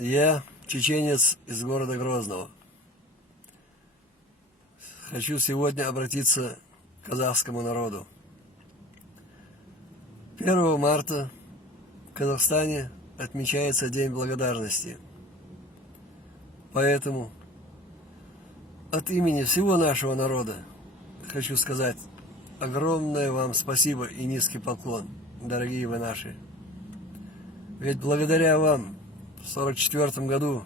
Я чеченец из города Грозного. Хочу сегодня обратиться к казахскому народу. 1 марта в Казахстане отмечается День благодарности. Поэтому от имени всего нашего народа хочу сказать огромное вам спасибо и низкий поклон, дорогие вы наши. Ведь благодаря вам в 1944 году,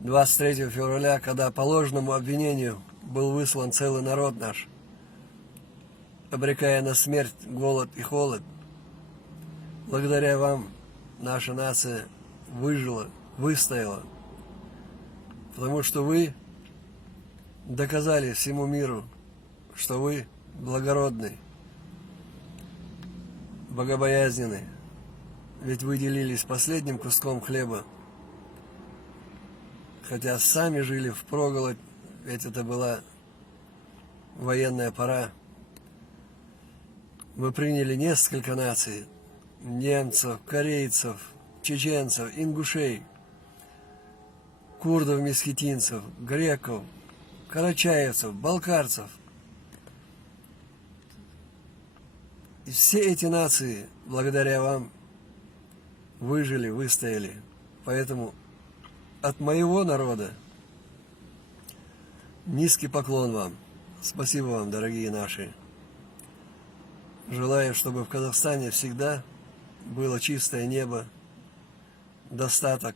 23 февраля, когда по ложному обвинению был выслан целый народ наш, обрекая на смерть, голод и холод, благодаря вам наша нация выжила, выстояла, потому что вы доказали всему миру, что вы благородный, богобоязненный, ведь вы делились последним куском хлеба, хотя сами жили впроголодь, ведь это была военная пора. Вы приняли несколько наций: немцев, корейцев, чеченцев, ингушей, курдов, месхетинцев, греков, карачаевцев, балкарцев. И все эти нации, благодаря вам, выжили, выстояли. Поэтому от моего народа низкий поклон вам. Спасибо вам, дорогие наши. Желаю, чтобы в Казахстане всегда было чистое небо, достаток,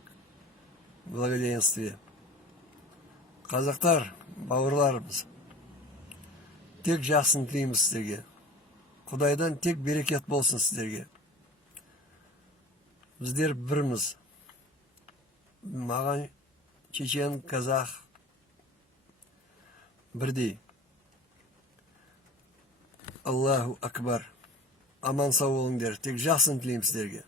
благоденствие. Қазақтар, бауырларымыз, тек жақсын тілейміз сіздерге. Құдайдан тек берекет болсын сіздерге. Біздер бірміз. Маған чечен, казах бірдей. Аллаху акбар. Аман сау болыңдар. Тек жақсын тілеймін сіздерге.